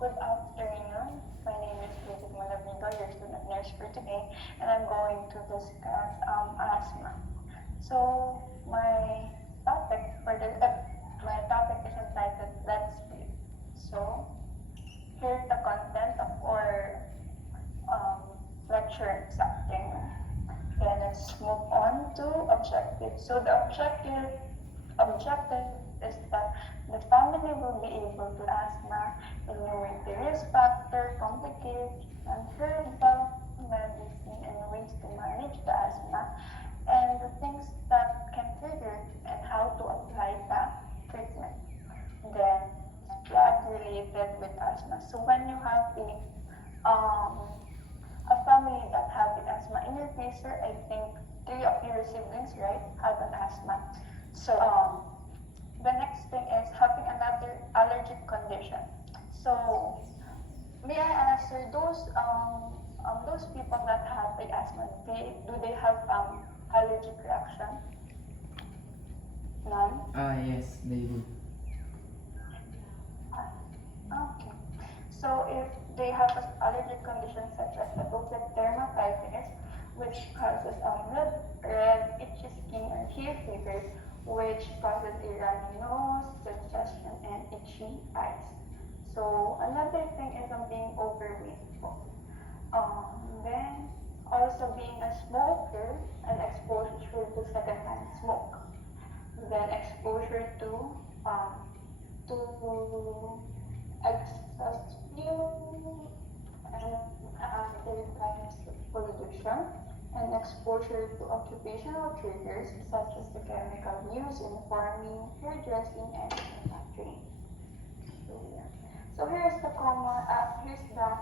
Good afternoon. My name is Bridget Malavigo, your student nurse for today, and I'm going to discuss asthma. So topic for the my topic is entitled "Let's Breathe." So here's the content of our um, lecture something. Then let's move on to objective. So the objective is that the family will be able to asthma, enumerate the risk factor, complications, herbal medicine, and ways to manage the asthma, and the things that can trigger and how to apply the treatment. Then drug related with asthma. So when you have a family that have asthma in your case, sir, I think three of your siblings, right, have an asthma. So the next thing is having another allergic condition. So may I ask, sir, those people that have the asthma, do they have allergic reaction? None. Yes, they do. Okay. So if they have an allergic condition such as atopic dermatitis, which causes red, itchy skin, and hair fever, which causes a runny nose, congestion, and itchy eyes. So another thing is being overweight. Then also being a smoker and exposure to secondhand smoke. Then exposure um, to exhaust fuel and other types of pollution, and exposure to occupational triggers such as the chemical used in farming, hairdressing, and manufacturing. So, yeah. So here's the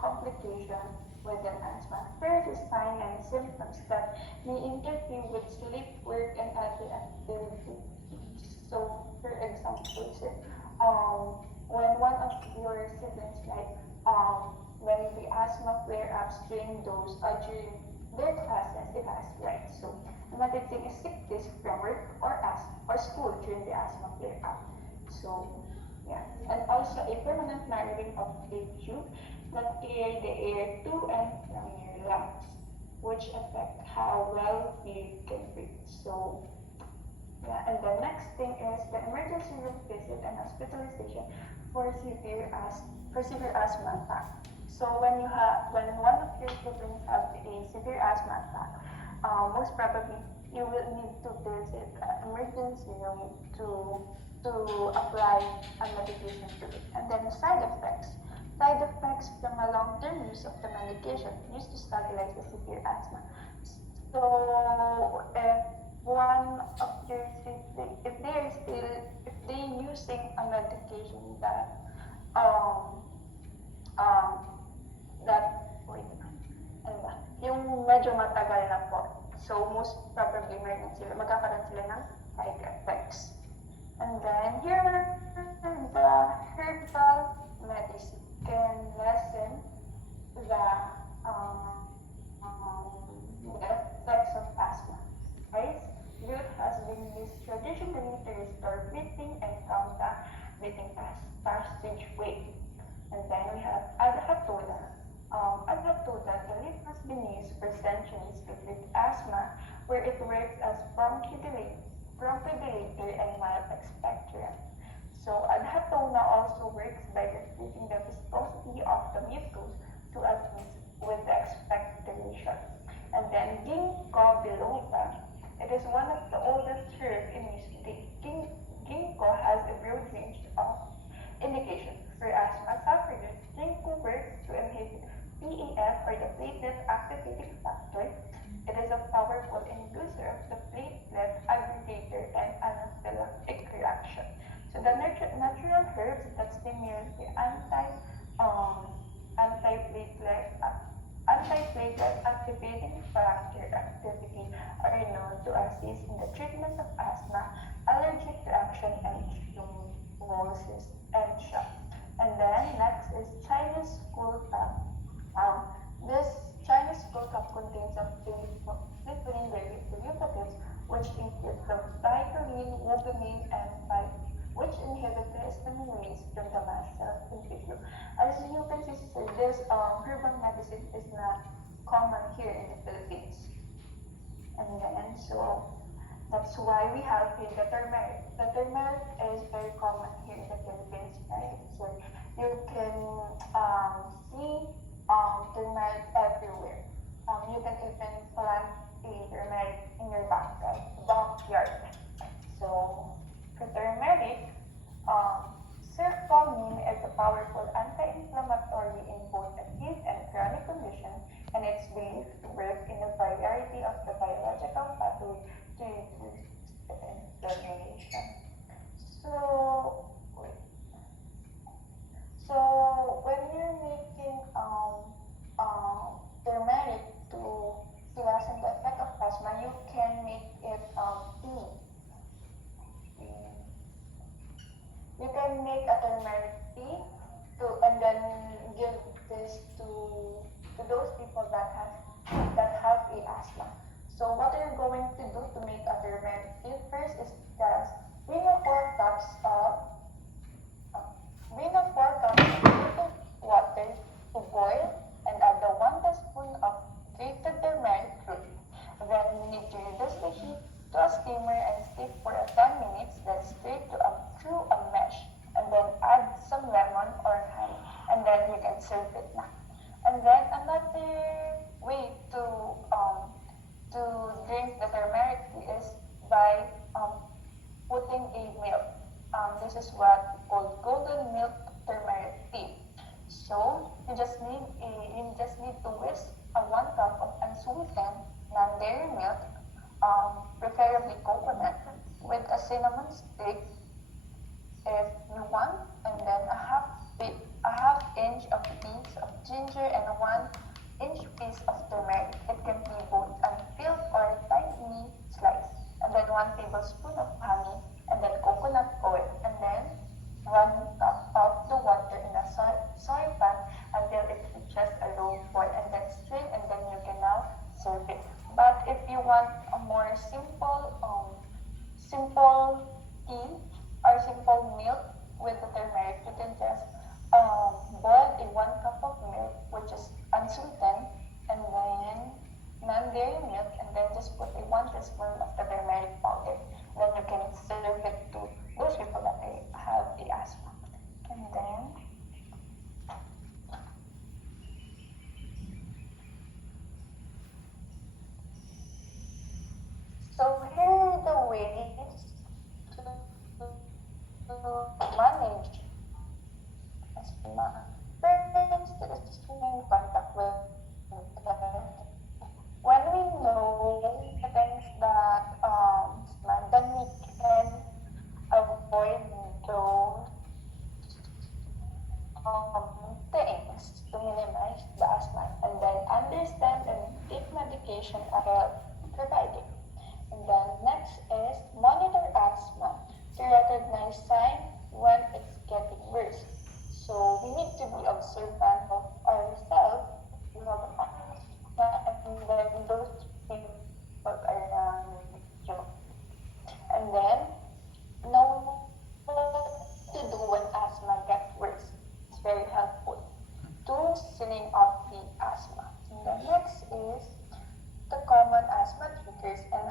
complication with an asthma. First is signs and symptoms that may interfere with sleep, work, and other activities. So, for example, when one of your siblings, like when the asthma flare-ups during their classes, it has, right? So another thing is sick days from work or school during the asthma flare-up. So yeah, and also a permanent narrowing of the tube that clear the air to and from your lungs, which affect how well you can breathe. So yeah, and the next thing is the emergency room visit and hospitalization for severe asthma attack. So when one of your siblings have a severe asthma attack, most probably you will need to visit an emergency room to apply a medication to it. And then the side effects. Side effects from a long-term use of the medication used to stabilize the severe asthma. So if one of your siblings, if they're using a medication um, um, wait, ano ba, yung medyo matagal na po. So, most probably magkakaroon sila ng side effects. And then, here, the herbal medicine can lessen the, the effects of asthma. Right? Root has been used traditionally to restore breathing and calm the breathing passageway. And then we have Adhatoda. Adhatoda, the leaf has been used for centuries to treat asthma, where it works as bronchodilator and mild expectorant. So Adhatona also works by reducing the viscosity of the mucus to assist with the expectoration. And then Ginkgo biloba. It is one of the oldest herbs in use today. Ginkgo has a broad range of indications for asthma sufferers. Ginkgo works to inhibit PAF or the platelet activating factor. It is a powerful inducer of the platelet aggregator and anaphylactic reaction. So the natural herbs that stimulate the anti-platelet activating factor activity are known to assist in the treatment of asthma, allergic reaction, and thrombosis and shock. And then next is Chinese skullcap. This Chinese skullcap contains a flavonoid derivatives which include the vitamin, leucine, and which inhibit the released from the mast cells in tissue. As you can see, sir, this herbal medicine is not common here in the Philippines. And then, so that's why we have here the turmeric. The turmeric is very common here in the Philippines, right? So you can see turmeric everywhere. You can even plant a turmeric in your backyard. So the turmeric, sirfalmine is a powerful anti-inflammatory in both acute and chronic conditions, and it's believed to work in a variety of the biological pathways to reduce the inflammation. So, wait. So when you're making turmeric to lessen the effect of asthma, you can make it tea. You can make a turmeric tea and then give this to those people that have a asthma. So what are you going to do to make a turmeric tea? First is just bring a 4 cups of bring a 4 cups of heated water to boil and add the 1 teaspoon of grated turmeric root. Then you need to reduce the heat to a steamer and steep for 10 minutes, then stir through a mesh, and then add some lemon or honey, and then you can serve it now. And then another way to drink the turmeric tea is by putting a milk. This is what we call golden milk turmeric tea. So you just need to whisk a 1 cup of unsweetened non-dairy milk, preferably coconut, with a cinnamon stick if you want, and then a half inch of piece of ginger and a 1 inch piece of turmeric. It can be both unpeeled or tiny slice, and then 1 tablespoon of honey, and then coconut oil, and then 1 cup of the water in a soy pan until it reaches a low boil, and then strain, and then you can now serve it. But if you want a more simple tea or simple milk with the turmeric, you can just boil a 1 cup of milk, which is unsweetened, and then non-dairy milk, and then just put a 1 teaspoon of the turmeric powder. Then you can serve it to those people that have the asthma. And then so here are the ways to manage asthma. First is in contact with when we know the things that then we can avoid those things to minimize the asthma, and then understand and take medication at a provider. And then next is monitor asthma to recognize signs when it's getting worse. So we need to be observant of ourselves. We have asthma, and then those people around you. And then know what to do when asthma gets worse. It's very helpful to sealing off the asthma. And the next is the common asthma triggers and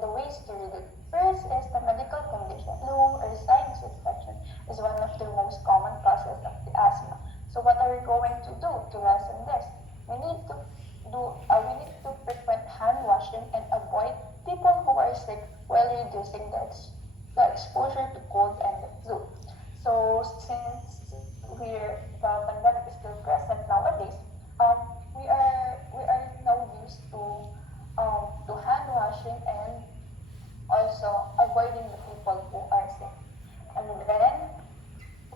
the ways to read it. First is the medical condition. Flu or sinus infection is one of the most common causes of the asthma. So what are we going to do to lessen this? We need to frequent hand washing and avoid people who are sick while reducing the exposure to cold and the flu. So since the pandemic is still present nowadays, we are now used to hand washing and also avoiding the people who are sick. And then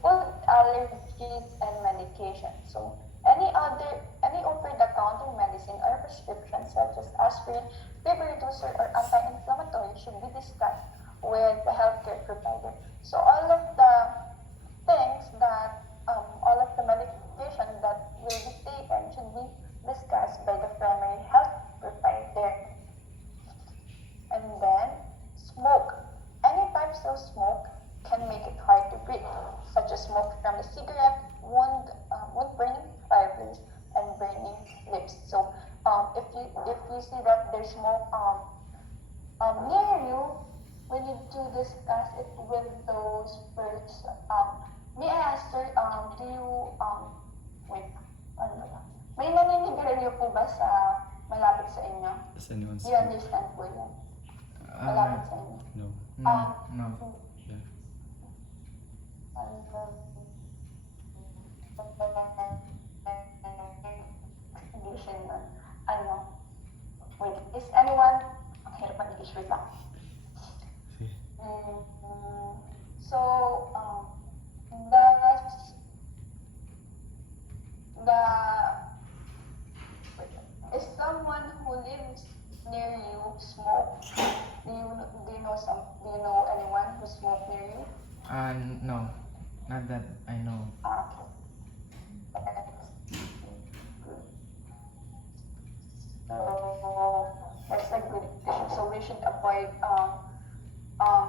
food allergies and medication. So any over-the-counter medicine or prescriptions such as aspirin, fever reducer, or anti-inflammatory should be discussed with the healthcare provider. So all of the medication that will be taken should be discussed by the primary health provider. And then smoke. Any types of smoke can make it hard to breathe, such as wood burning fireplace and burning lips. So if you see that there's smoke near you, we need to discuss it with those person. May I ask, sir, do you, wait, ano ba? May naninigarilyo po ba sa malapit sa inyo? Does anyone Do speak? you understand po yun? Malapit sa inyo. No. No. Yeah. Condition nun. Ano? Wait, is anyone, ang hirap ang English, wait lang. See. So, the is someone who lives near you smoke? Do you know anyone who smoke near you? No. Not that I know. Okay. So that's a good thing. So we should avoid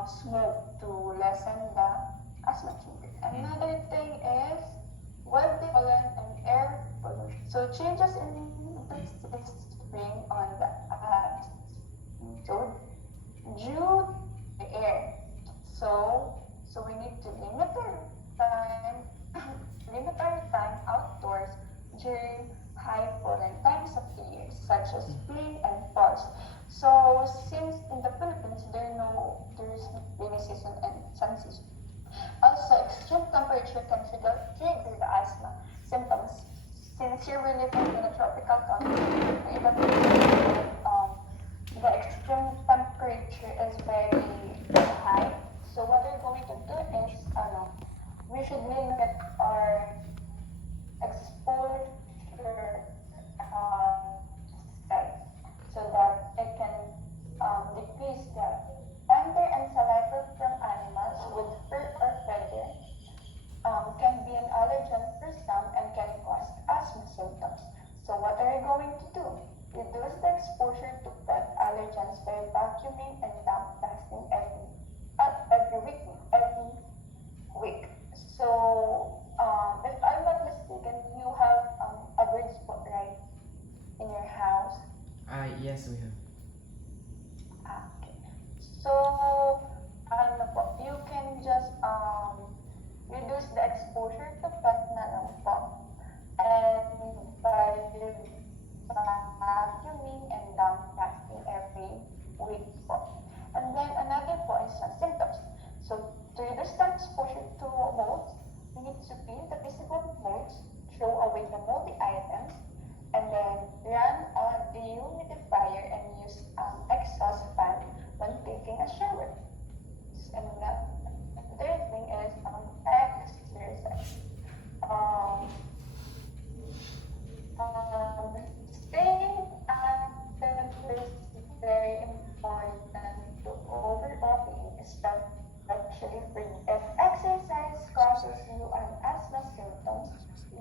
smoke to lessen the asthma trigger. Another thing is wind pollen and air pollution. So changes in the spring on the so due to the air. So we need to limit our time outdoors during high pollen times of the year, such as spring and fall. So since in the Philippines there's rainy season and sun season. Also, extreme temperature can trigger the asthma symptoms. Since here we live in a tropical country, the extreme temperature is very high. So what we're going to do is, we should limit our exposure so that it can decrease the anger and saliva from animals with fur or feather can be an allergen for some and can cause asthma symptoms. So what are you going to do? Reduce the exposure to pet allergens by vacuuming and damp dusting every week. So if I'm not mistaken, you have a bird spot, right, in your house. Yes, we have. Okay. So you can just reduce the exposure to pet na lang po. And by vacuuming and damp dusting every week po. And then another po is symptoms. So to reduce the exposure to molds, we need to clean the visible molds, throw away the moldy items, and then run a dehumidifier and use exhaust fan when taking a shower. And the third thing is exercise. Staying active is very important to overall especially if exercise causes you an asthma symptoms.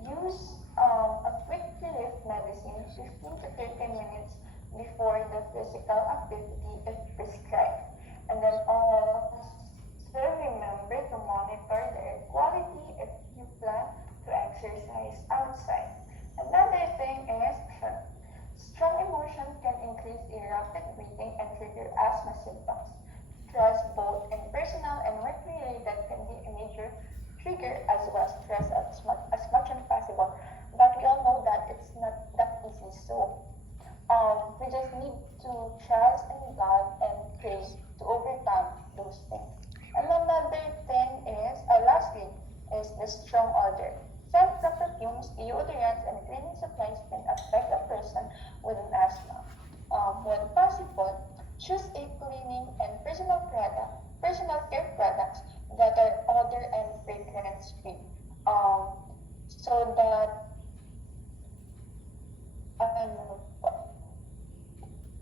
Use a quick relief medicine 15 to 30 minutes before the physical activity is prescribed. And then also remember to monitor the air quality if you plan to exercise outside. Another thing is strong emotion can increase rapid breathing and trigger asthma symptoms. Stress, both in personal and work related, can be a major trigger as well. Stress as much as possible. But we all know that it's not that easy. So we just need to trust in God and pray to overcome those things. And another thing is, lastly, is the strong odor. Scents of perfumes, deodorants, and cleaning supplies can affect a person with an asthma. When possible, choose a cleaning and personal care products that are odor and fragrance free, so that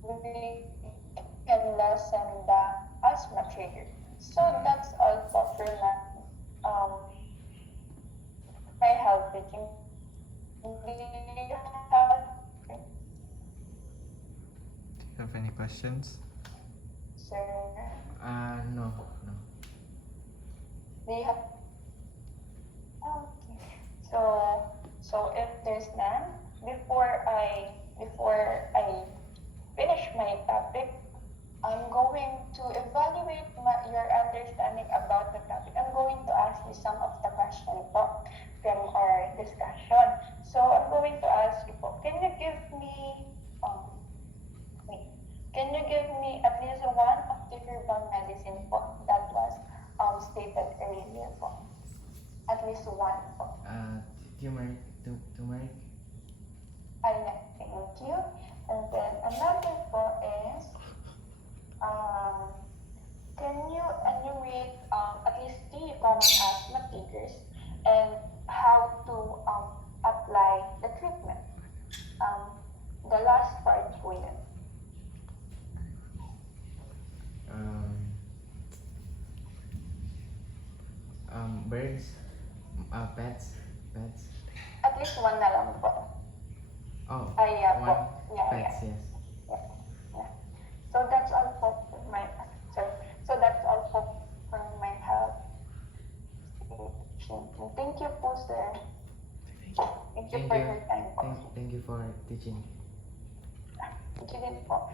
we can lessen the asthma trigger. So that's all for my health teaching. Do you Have any questions? sir? No. Do you have? Okay. So teachers na, before I finish my topic, I'm going to evaluate your understanding about the topic. I'm going to ask you some of the questions po from our discussion. So I'm going to ask you po, can you give me at least one of the herbal medicine po that was stated earlier po? At least one po. Turmeric. Turmeric. Thank you. And then another po is, can you enumerate at least 3 common asthma triggers and how to apply the treatment? The last part po yun. Birds. Pets. At least one na lang po. Oh, Yeah po. one. Yeah. Pets, yes. Yeah. So that's all po for my help. Thank you po, sir. Thank you for your time po. Thank you for teaching. Thank you din po.